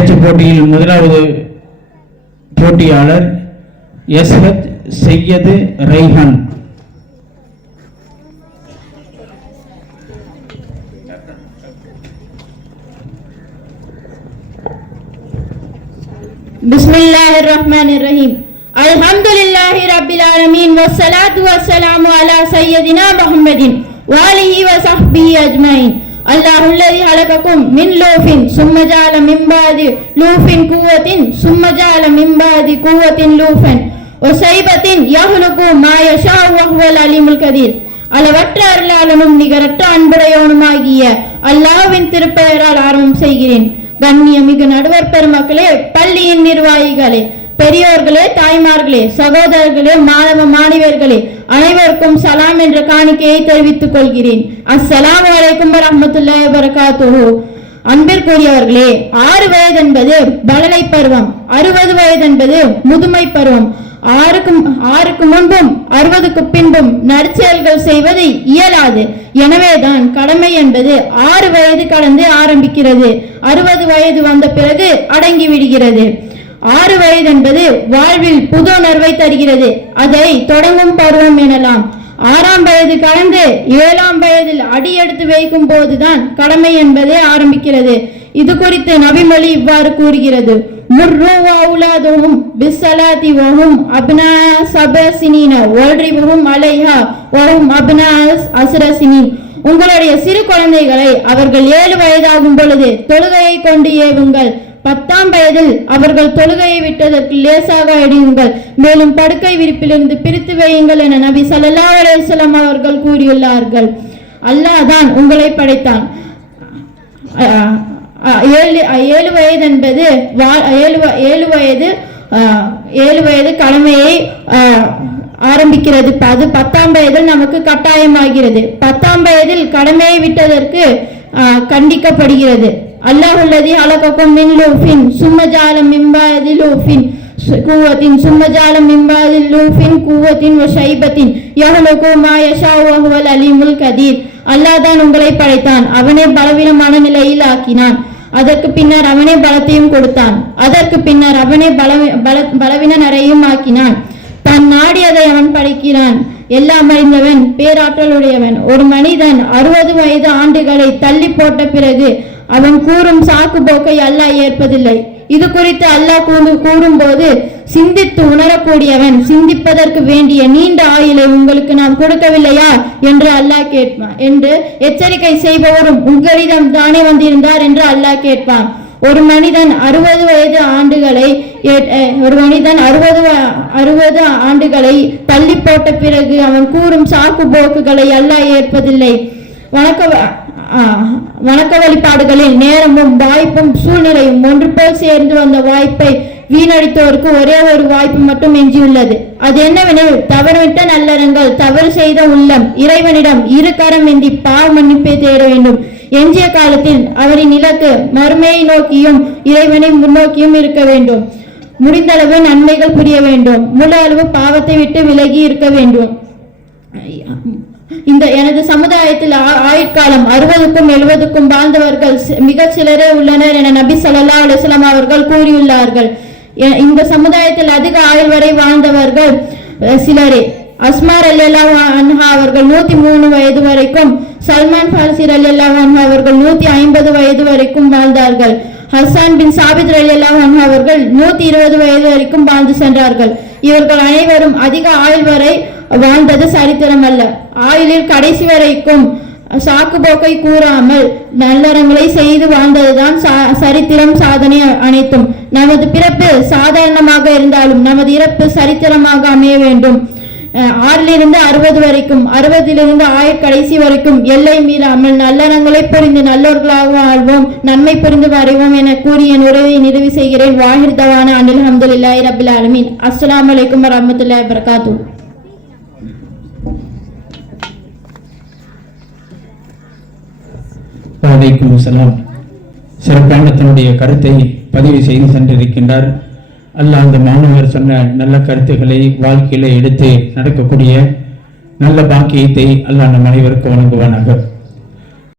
பேச்சு போட்டியில் முதலாவது போட்டியாளர் எஸ்ஹத் சையது ரைஹான். பிஸ்மில்லாஹிர்ரஹ்மானிர்ரஹீம். அல்ஹம்துலில்லாஹி ரப்பில் ஆலமீன் வஸ்ஸலாத்து வஸ்ஸலாமு அலா சய்யிதினா முஹம்மதின் வஆலிஹி வஸஹ்பிஹி அஜ்மஈன். அல்லாஹுல்லதி ஹலகக்கும் மின் லூஃபின் சும்ம ஜஅல மின் பாதி லூஃபின் குவத்தின் சும்ம ஜஅல மின் பாதி குவத்தின் லூஃபன் வஸைபத்தின் யஹ்லுகு மா யஷாஉ வஹுவல் அலீமுல் கதீர். அளவற்ற அருளாளனும் நிகரற்ற அன்புடையவனுமாகிய அல்லாஹ்வின் திருப்பெயரால் ஆரம்பம் செய்கிறேன். கண்ணியமிகு நடுவர் பெருமக்களே, பள்ளியின் நிர்வாகிகளே, பெரியோர்களே, தாய்மார்களே, சகோதரர்களே, மாணவ மாணவியர்களே, அனைவருக்கும் சலாம் என்ற காணிக்கையை தெரிவித்துக் கொள்கிறேன். அஸ்ஸலாமு அலைக்கும் வரஹ்மத்துல்லாஹி வபரகாத்துஹு. அன்பிற்குரியவர்களே, 6 வயது என்பது பலலை பருவம், 60 வயது என்பது முதுமை பருவம். 6க்கு முன்பும் 60க்கு பின்பும் நற்செயல்கள் செய்வது இயலாது. எனவேதான் கடமை என்பது 6 வயது கடந்து ஆரம்பிக்கிறது, 60 வயது வந்த பிறகு அடங்கி விடுகிறது. 6 வயது என்பது வாழ்வில் புது உணர்வை தருகிறது, அதை தொடங்கும் பருவம் எனலாம். 6ஆம் வயது கடந்து 7ஆம் வயதில் அடி எடுத்து வைக்கும் போதுதான் கடமை என்பது ஆரம்பிக்கிறது. இது குறித்து நபிமொழி இவ்வாறு கூறுகிறது: முர்ரு வௌலாதுஹும் பிஸ்ஸலாத்தி வஹும் அப்னா சப சினீன வல்ரிபுஹும் அலைஹா வஹும் அப்னா அஸ்ர சினீன். உங்களுடைய சிறு குழந்தைகளை அவர்கள் 7 வயதாகும் பொழுது தொழுகையை கொண்டு ஏவுங்கள். 10ஆம் வயதில் அவர்கள் தொழுகையை விட்டதற்கு லேசாக அடியுங்கள். மேலும் படுக்கை விரிப்பிலிருந்து பிரித்து வையுங்கள் என நபி ஸல்லல்லாஹு அலைஹி வஸல்லம் அவர்கள் கூறியுள்ளார்கள். அல்லாஹ் தான் உங்களை படைத்தான். 7 வயது என்பது 7 வயது கடமையை ஆரம்பிக்கிறது. அது 10ஆம் வயதில் நமக்கு கட்டாயமாகிறது. 10ஆம் வயதில் கடமையை விட்டதற்கு கண்டிக்கப்படுகிறது. அல்லாஹுல்லதி ஹலகக்கும் மின் லூஃபின் சும்ம ஜஅல மின் பாதி லூஃபின் குவத்தின் சும்ம ஜஅல மின் பாதி லூஃபின் குவத்தின் வஷைபத்தின் யஹ்லுகு மா யஷாஉ வஹுவல் அலீமுல் கதீர். அல்லாஹ் தான் உங்களை படைத்தான், அவனே பலவீனமான நிலையில் ஆக்கினான். அதற்கு பின்னர் அவனே பலத்தையும் கொடுத்தான், அதற்கு பின்னர் அவனே பலவீன நிறையும் ஆக்கினான். தான் நாடியதை அவன் படைக்கிறான், எல்லாம் அறிந்தவன், பேராற்றலுடையவன். ஒரு மனிதன் 60 வயது ஆண்டுகளை தள்ளி போட்ட பிறகு அவன் கூறும் சாக்கு போக்கை அல்லாஹ் ஏற்பதில்லை. இது குறித்து அல்லாஹ் கூறும்போது, சிந்தித்து உணரக்கூடியவன், சிந்திப்பதற்கு வேண்டிய நீண்ட ஆயுளை உங்களுக்கு நாம் கொடுக்கவில்லையா என்று அல்லாஹ் கேட்பான். என்று எச்சரிக்கை செய்பவரும் உங்களிடம் தானே வந்திருந்தார் என்று அல்லாஹ் கேட்பான். ஒரு மனிதன் 60 ஆண்டுகளை தள்ளி போட்ட பிறகு அவன் கூறும் சாக்கு போக்குகளை அல்லாஹ் ஏற்பதில்லை. வணக்க வழிபாடுகளில் நேரமும் வாய்ப்பும் சூழ்நிலையும் ஒன்று போல் சேர்ந்து வந்த வாய்ப்பை வீணடித்தோருக்கு ஒரே ஒரு வாய்ப்பு மட்டும் எஞ்சியுள்ளது. அது என்னவெனில், தவறுவிட்ட நல்லறங்கள், தவறு செய்த உள்ளம் இறைவனிடம் 2 கரம் ஏந்தி பாவ மன்னிப்பை தேட வேண்டும். எஞ்சிய காலத்தில் அவரின் இலக்கு மறுமையை நோக்கியும் இறைவனை முன்னோக்கியும் இருக்க வேண்டும். முடிந்தளவு நன்மைகள் புரிய வேண்டும், முழு அளவு பாவத்தை விட்டு விலகி இருக்க வேண்டும். இந்த எனது சமுதாயத்தில் ஆயுட்காலம் 60க்கும் 70க்கும் வாழ்ந்தவர்கள் மிக சிலரே உள்ளனர் என நபி ஸல்லல்லாஹு அலைஹி வஸல்லம் அவர்கள் கூறியுள்ளார்கள். இந்த சமுதாயத்தில் அதிக ஆயுள் வரை வாழ்ந்தவர்கள் சிலரே. அஸ்மா ரலியல்லாஹு அன்ஹா அவர்கள் 103 வயது வரைக்கும், சல்மான் ஃபாரிசி ரலியல்லாஹு அன்ஹு அவர்கள் 150 வயது வரைக்கும் வாழ்ந்தார்கள். ஹஸ்ஸான் பின் சாபித் ரலியல்லாஹு அன்ஹு அவர்கள் 120 வயது வரைக்கும் வாழ்ந்து சென்றார்கள். இவர்கள் அனைவரும் அதிக ஆயுள் வரை வாழ்ந்தது சரித்திரம் அல்ல. ஆயுளில் கடைசி வரைக்கும் சாக்கு போக்கை கூறாமல் நல்லறங்களை செய்து வாழ்ந்ததுதான் சரித்திரம், சாதனை அனைத்தும். நமது பிறப்பு சாதாரணமாக இருந்தாலும் நமது இறப்பு சரித்திரமாக அமைய வேண்டும். 6லிருந்து 60 வரைக்கும், 60லிருந்து ஆயுள் கடைசி வரைக்கும் எல்லை மீறாமல் நல்லறங்களை புரிந்து நல்லோர்களாக வாழ்வோம், நன்மை புரிந்து வரைவோம் என கூறி என் உரையை நிறைவு செய்கிறேன். வாஹிர் தவானா அனில் அல்ஹம்துலில்லாஹி ரப்பில் ஆலமீன். அஸ்ஸலாமு அலைக்கும் வரஹ்மத்துல்லாஹி வபரகாத்துஹு. வலைக்கும் சலாம். சிறப்பான தன்னுடைய கருத்தை பதிவு செய்து சென்றிருக்கின்றார். அல்லாஹ் அந்த மாணவர் சொன்ன நல்ல கருத்துக்களை வாழ்க்கையில எடுத்து நடக்கக்கூடிய நல்ல பாக்கியத்தை அல்லாஹ் நம் அனைவருக்கும் வழங்குவானாக.